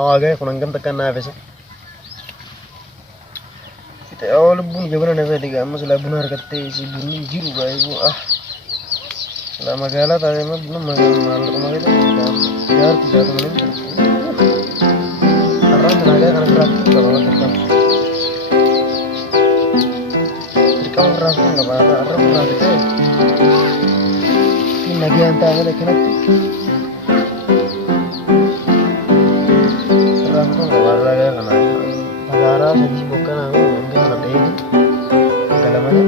awagay kunan gam takkan nafisa ite awal bun jabana nafa diga amma sala bun harkatte si bunni jiru bay bu la magala tade ma bun magala magala diga yar ti jatu manin arran naga kan rakki kalau takkan dikam rakki enggak apa arran rakki tin lagi anta agale kenatti arran to warra kana bagara saji bukan aku nggak ada ini galamane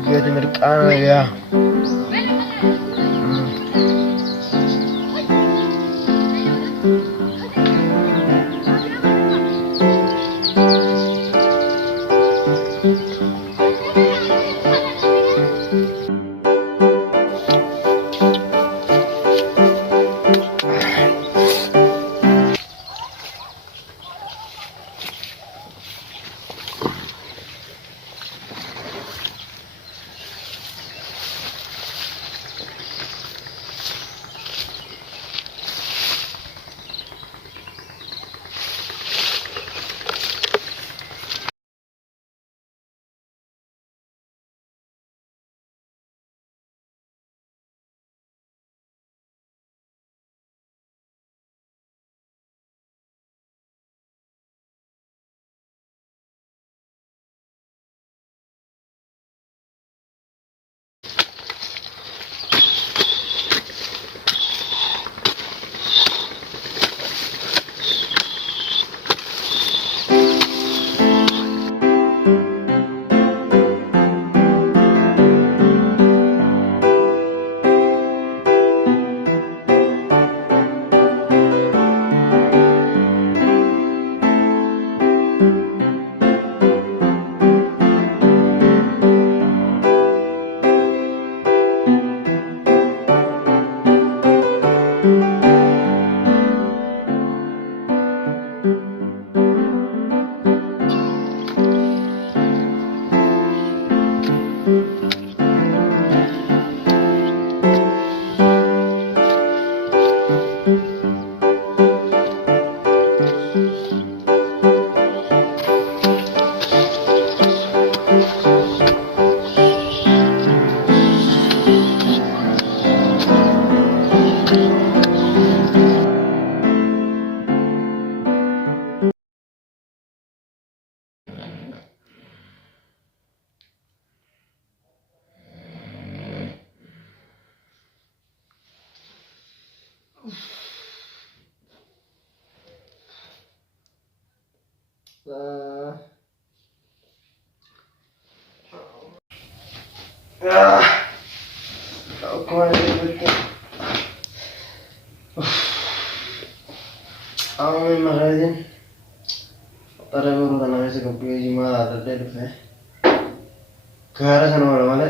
biar dimerkan ya Amin mahadin. Tara guru tanah se kopi jima ada deh fe. Gara sana mana mana.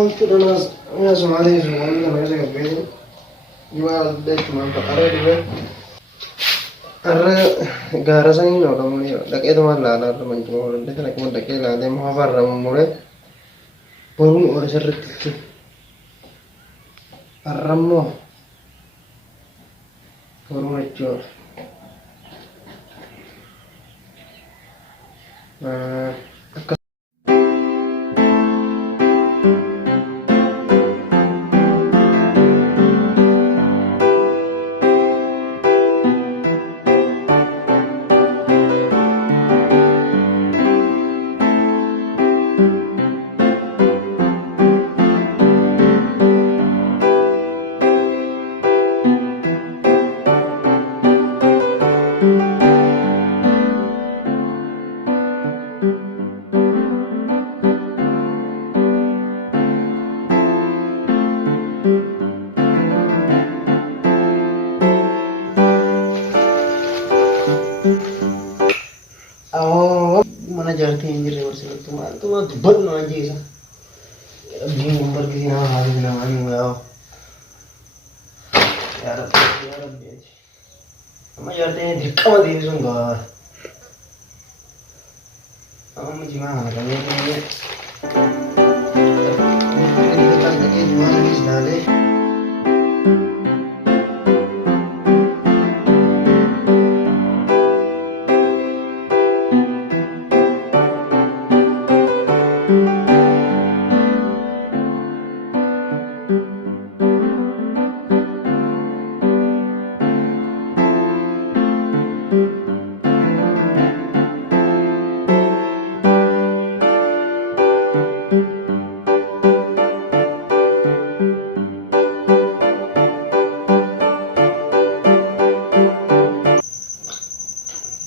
Itu dan ya semua ini semua ini namanya saya kopi. Jual deh cuma perkara juga. Karena gara sang ini orang mulai, dak itu malah lah teman cuma orang itu nak mau dak lah dia mau apa orang mulai, baru orang seret itu, ramu, baru ngecor. Nah, mana jaartii hin jirre barsiifattu maaltu dubbadhu waan jeesa. Rabbiin kun barbaadina nama haasofna namaan yaa'u. Yaa Rabbi. Amma jaartii dirqama ta'e sun gahaa. Amma jimaa kana qabee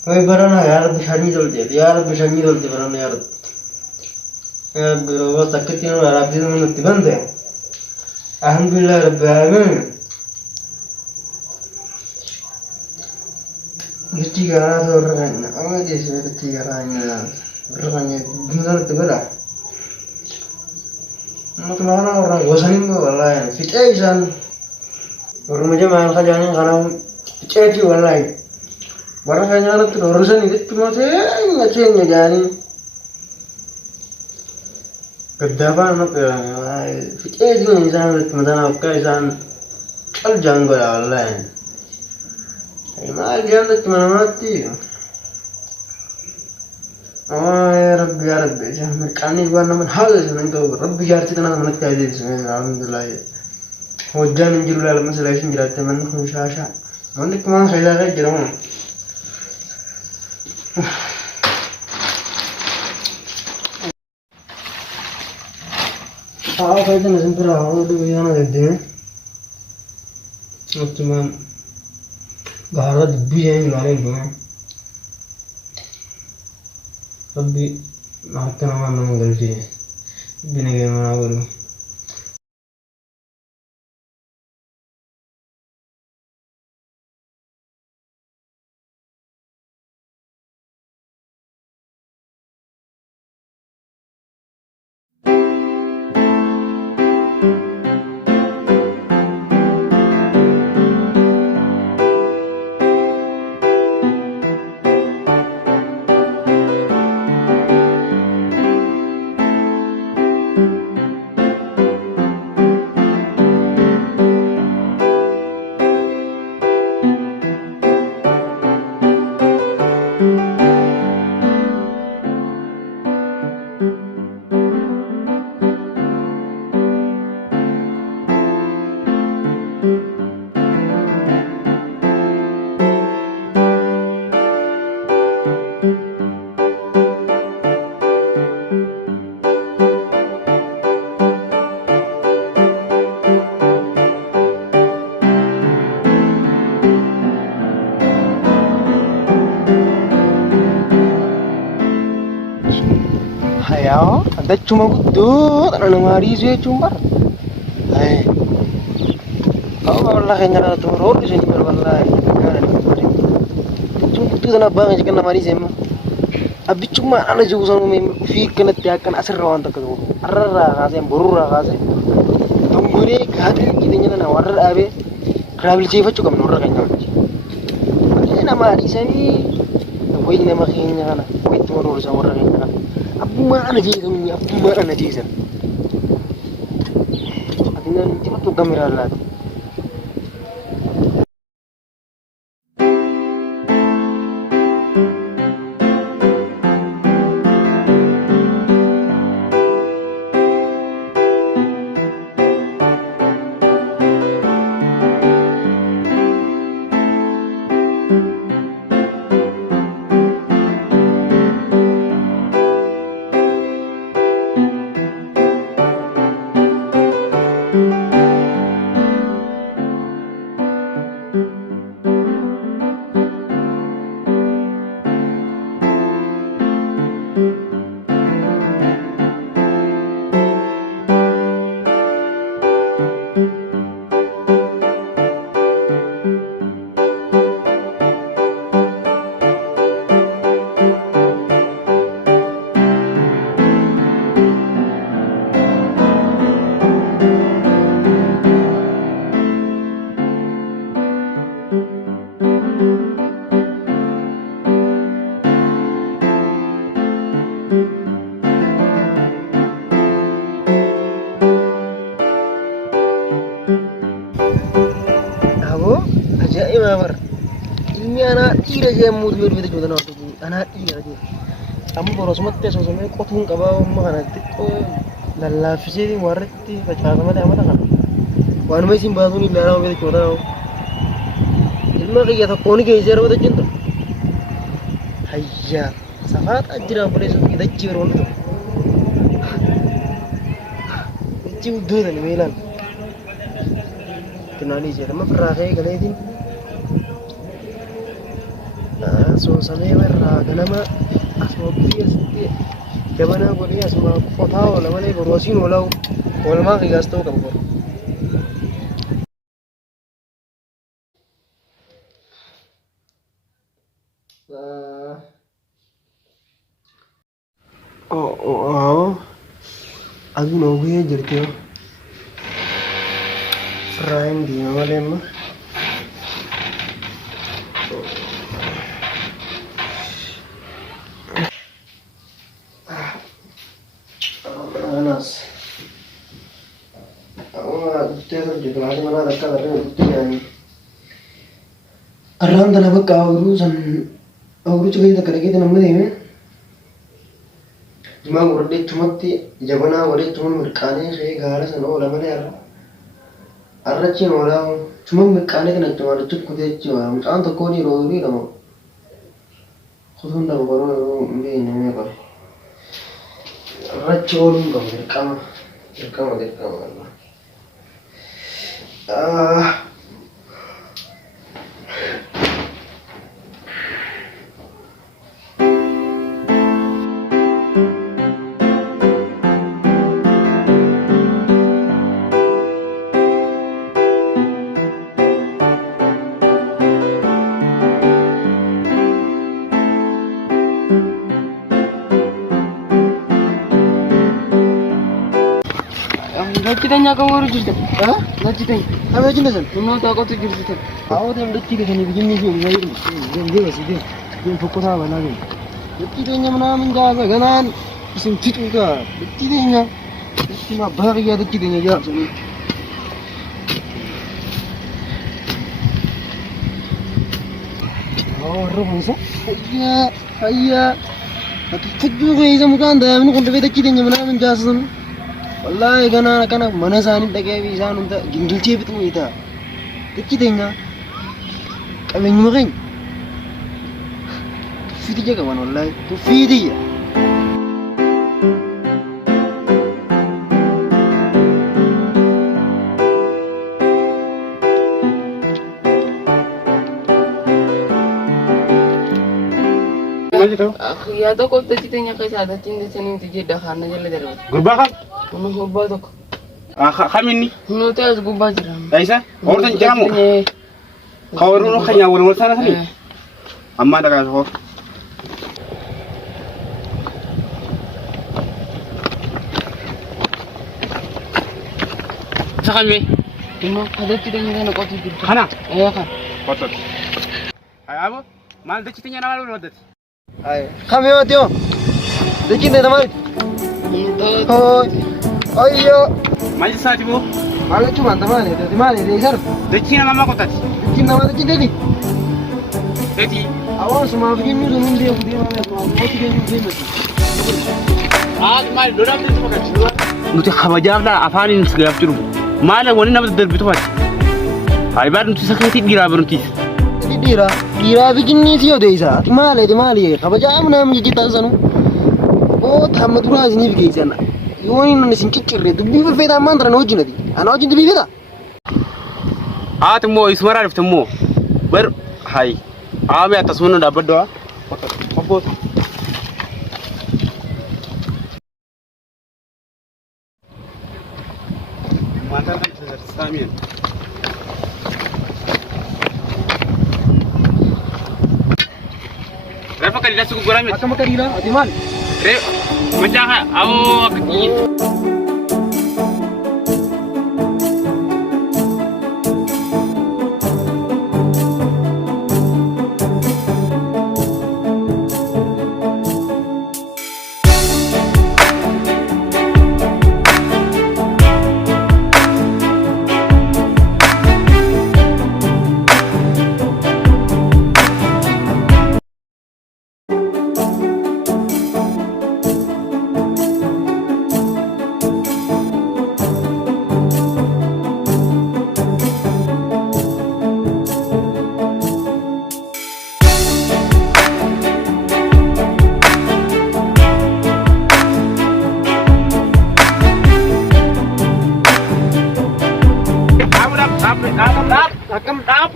Woi barana yaar bishani dolte barana yaar biro takati no yaar abdi no tibande alhamdulillah rabbil alamin gitti gara to rana amma desi gitti gara ina rana gimana tibara mutmana orang gosanin go wallahi fitaisan orang macam mana kajani kana fitaici wallahi barang hanya itu urusan itu masih ngecengnya jadi kedapan apa ya itu insan macam apa insan al jungle Allah ini dia itu mana mati oh ya Rabbi jangan merkani gua namun hal itu Rabbi jarti tanah mana kayak ini alhamdulillah hujan jurul alam masalah ini jerat teman khusyasha mana kemana saya lagi jerong Aku itu nasi perahu itu yang ada deh, cuma gara dibiayain lari gue, tapi nanti nama nggak sih, bini gimana baru. Hayo, ada cuma butuh, tak ada mari sih cuma. Hai, kau malah kayaknya turun di sini berbalai. Cuma butuh tanah bang, jika nama mari sih mah. Abi cuma ada juga sama mimpi kena tiakan asal rawan tak ketemu. Arra kasih, buru kasih. Tunggu deh, khawatir kita nyana warar abe. Krabil sih juga menurut kayaknya. Ini nama hari sini, woi nama kayaknya kan, woi itu menurut sama orang kayaknya kan. Abu mana aja kamu, abu mana aja sih. Akhirnya cuma tuh kamera lagi. dhiira jee muutu yoo dhufee jechuudha nama tokko anaa dhiira jee amma borosumatti asoosame qotuun qabaa amma kana xiqqoo lallaaffisee warratti facaafamate amata kana waanuma isin baasuun ilaalaa dhufee jechuudha ilma kiyya tokkoon geessee raawwata jirtu hayyaa safaaxaa jiraan buleessuuf dachii baroonni tokko dachii guddootani meelaan kennaanii jedhama firraa ka'ee galeetiin soosamee barraa ganama asuma guyyaa asitti jabanaa godhee asuma qotaa oola malee boroosiin oola'u oolmaa kiyyaas ta'uu qaba bor. Aduun ooguyee jirti yoo firraa hin diima malee amma. Anas, aku udah jadi lagi mana ada kabarnya bukti yang aram dan apa kau urusan juga kita kerja kita namanya ini cuma urut cuma ti jabana urut cuma merkane saya gara sana olah mana arah cina olah cuma merkane kan cuma lucu kudet cuma antar kau ni rori lama khusus dah baru ini apa racun kau rekam Allah. Kita kamu harus jadi, Hah? nanti tanya. Apa aja nih? Menurut aku tuh jadi. Awak yang detik ini begini sih, dia masih dia fokus apa lagi? Detiknya mana menjaga kanan, isim juga. Detiknya, cuma bahagia detiknya ya. Oh, rumah iya. Tapi juga isa mukaan dah, ini kalau detiknya mana menjaga. Wallahi kana mana sani dage bi sanu ta gingilce bitu ita dake denya kamen murin fiti je ga wallahi to fiti ya Aku ya to kok tanya ke sada cinta sini tije dah kana jelle darwa. Gurba kan? Ono gurba to. Khamin ni? No te as gurba jiram. Aisa? Orang jamu. Kau orang kaya orang sana sini. Amma daga ko. Sakan me? Ono ada tidaknya kana kok tije. Kana? Ya kan. Kotor. Ay abo? Mal de chitinya na malu wadat. Ay, kami mati yo. Dekin deh teman. Itu. Oh iya. Mal saati bo? Malu cuma teman itu, teman itu isar. De china mama kotat. Dekin nama dekin deh. Eti. Awas semua begini dulu dia mana semua. Mau tiga juga mesti. Mal doram de tuh kan. Nuti khawajar da afanin segala turu. Mal wani na bedel bitu wat. Ay bar nuti sakati gira berunti. Dira begini sih udah isa. Timali. Apa jam nama kita sanu. Oh, tamat dulu aja nih begini sana. Yoni nani singkir itu bibi beda mantra noji nanti. Anak noji itu bibi beda. Temu ismara temu. Ber, hai. Ame atas mana dapat doa? Apa? Mantan kan Samin. Berapa kali dah suku gurami? Akan makan dira, Atiman. Re, macam apa? Awak ni.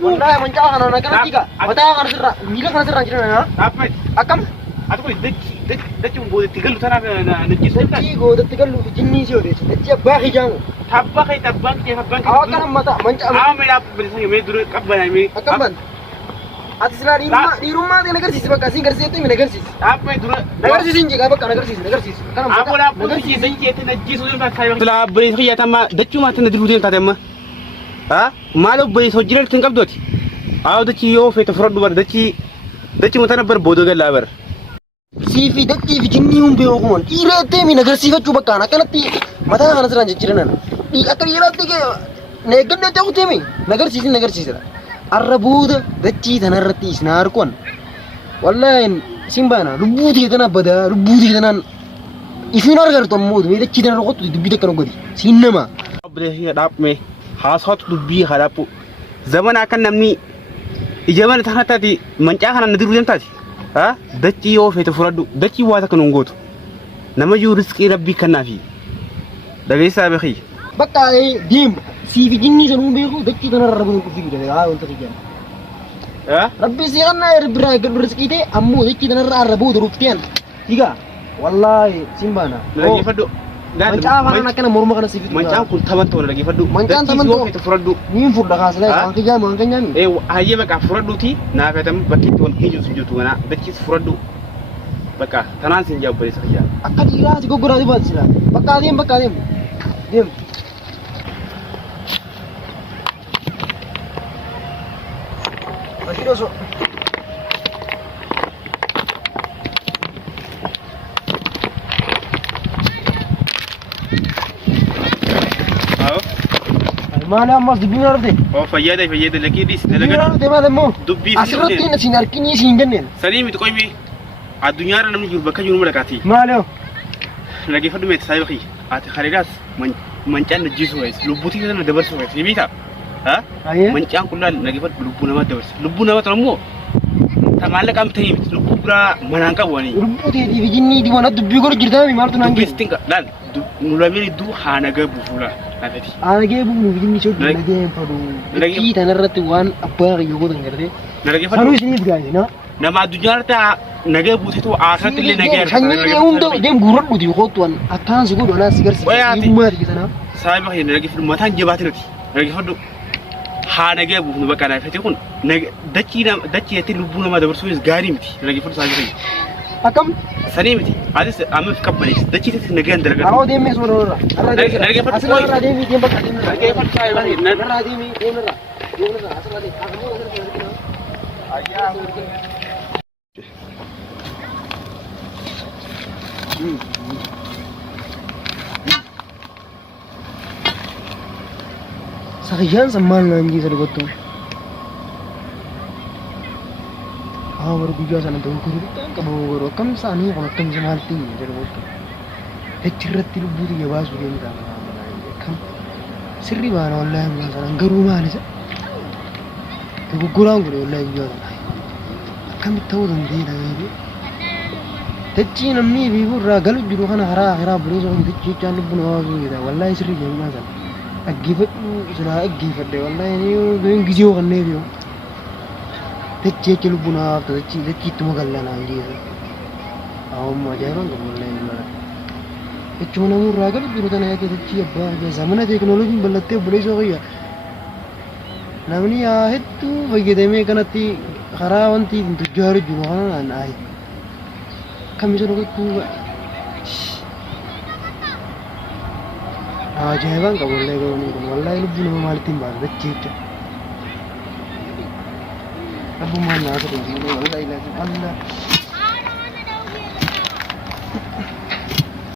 Wallahi mancaa kana nakana tiga. Mataa kana sirra miila kana sirra jiran na. Ahmed. Akkam? Atu kun dachi boodatti galu tanaaf najjisa ibsa. Tii goodatti galu jinnii si odeessu. Dachi abbaa kijaamu. Tabbaan kee. Akkana mataa mancaa. Meedhaa bilisa mee dura qabbanaa mee. Akkam ban. Ati silaa dhiirummaa ta'e nagarsiisi bakka asiin garsiisetti mi nagarsiisi. Ahmed dura. Nagarsiisi hin jeeqaa bakka nagarsiisi. Kana Abola polisi zanjeete najjisu ilma kaayo. Silaa bilisa xiyyatama dachuma tana diru deemtaa deemma. Ha? Maal bilisa hojii irratti hin qabdooti. Awo dachi yoo feete fudhadhu bar dachi mata nabbar boodoo gallaa bar. Siifi dachii fi jinnii humbee ookuman dhiireettee mi nagarsiifachuu bakkaan akkanatti mataa kana sirraan jijjiiranan. Akka dhiiraatti neegganneettee okutee mi nagarsiisedha. Arra booda dachii tanarratti isin harkoon wallahi isin baana lubbuu ta'e tana badaa lubbuu ta'e tanaan isin argartu ammoo dachii tanarra qottu dubbii takka nogodi siin nama. Abdee dhaabme haasawatu dubbii hadhaaphu zamana akka namni ijamana tanatti mancaa kana nadiru deemtaati. Ha dachii yoo feete fudhadhu dachii waa takka nun gootu nama jiru riskii rabbii kannaafi dhageessaa beekii. Bakka deemu siifi jinnii sanuu beeku dachii tanarra rabbi nuuf fidu haa wanta kiyyan. Rabbi si kannaa biraa eeggadhu riskii ta'e ammoo dachii tanarra arra booda rufteen higa wallahi siin baana. Dhageeffadhu. Mancaa faana akkana morma kana siifi. Mancaan kun taban ta'u dhageeffadhu. Mancaan taban ta'u feete fudhadhu. Niin fudha kaaslee waan kiyyaa waan keenyaan. Hayyee bakka fudhadhuuti naa feetamu bakki itti wanti hin jirtu kana dachiis fudhadhu. Bakka tanaan siin jaa obboleessa kiyyaa. Akka dhiiraati goggoraati baati silaa. Bakka adeemu. Deemu. Ashiroso. Maala ammas dubbii na rafte. Fayyada lakiidis dalagaa. Dubbii na rafte maal immoo? Dubbii asirratti isin harkinii isin ganneen. Sanii miti qoymi addunyaarra namni jiru bakka jiru malakaati. Maal yoo? Dhageeffadhu meeti saa bakki ati khaliidaas mancaan najjisu wees lubbuutii sana dabarsu wees ni biita. Mancaan kunnaan dhageeffadhu lubbuu namaa dabarsa. Lubbuu namaa ta'u immoo maallaqaan ta'ee miti lubbuu biraa manaan qabu wani. Lubbuu ta'eetii fi jinnii diiwwan dubbii godhu jirtaa mi maaltu naan geessu? Dubbii laal nulamee iddoo haana gabu fuula. Aanagee bu'uun jinnii shooti nagee fadu. Dachii tanarratti waan abbaa qayyoo godhan gartee. Sanuu isiniif gaa'e na. Nama addunyaarratti nagee buuteetu aasatti illee nagee argata. Sanyii hunda deem gurradhuuti qottuwan akkaan si godhu anaa si garsiisa. Hiyyummaa argitana. Saayiba hin dhageeffadhu mataan jabaatirati. Dhageeffadhu haa nagee buufnu bakka naafete kun dachii lubbuu namaa dabarsuunis gaarii miti. Dhageeffadhu saayiba. Akkam? Sanii miti. Atis amma fi qabbanees dachii teessi nagaan dalagaa. Haa deemee suma dhoorra. Dhageeffadhu. Asirraa deemee deem bakka deemee. Dhageeffadhu saayiba. Asirraa deemee deemerra. Asirraa deemee. Ayyaa. Sakyaan sammaan naan jiisa dhugattu. Awar guyyaa sana ta'uu gurgurtaan qabu garuu akkam isaanii kun akkam maalti jedhu bakka. Dachirratti lubbuu xiyya baasuu deemtaa akkam sirri baana wallaahi guyyaa sana garuu maalisa. Dogoggoraan godhe wallaahi guyyaa sana. Akkamitti ta'uu dandeenya. Dachii namni biifurraa galu jiru kana karaa buleessa kun dachii jechaan lubbuu namaa baasuu wallaahi sirri deemaa sana. Aggiifadhu silaa aggiifadhe wallaahi gizee kanneef yoo dachii jecha lubbuu namaa hafta dachii ittuma gallanaa jeesu awwamma ajaa'ibaan qabu wallaahi mala jechuma namurraa galu jiru tana yaake dachii abbaa keessa mana teekinooloojiin ballattee buleessa fayya namni yaa hedduu fayyadamee kanatti karaa wanti tujjaaru jiru kanaan aayi kamisa dhugachuu ajaa'ibaan qabu wallaahi gabaanii kun wallaahi lubbuu nama maalitti hin baasu dachii jecha abbummaan naasa kun wallaahi ilaahi Allah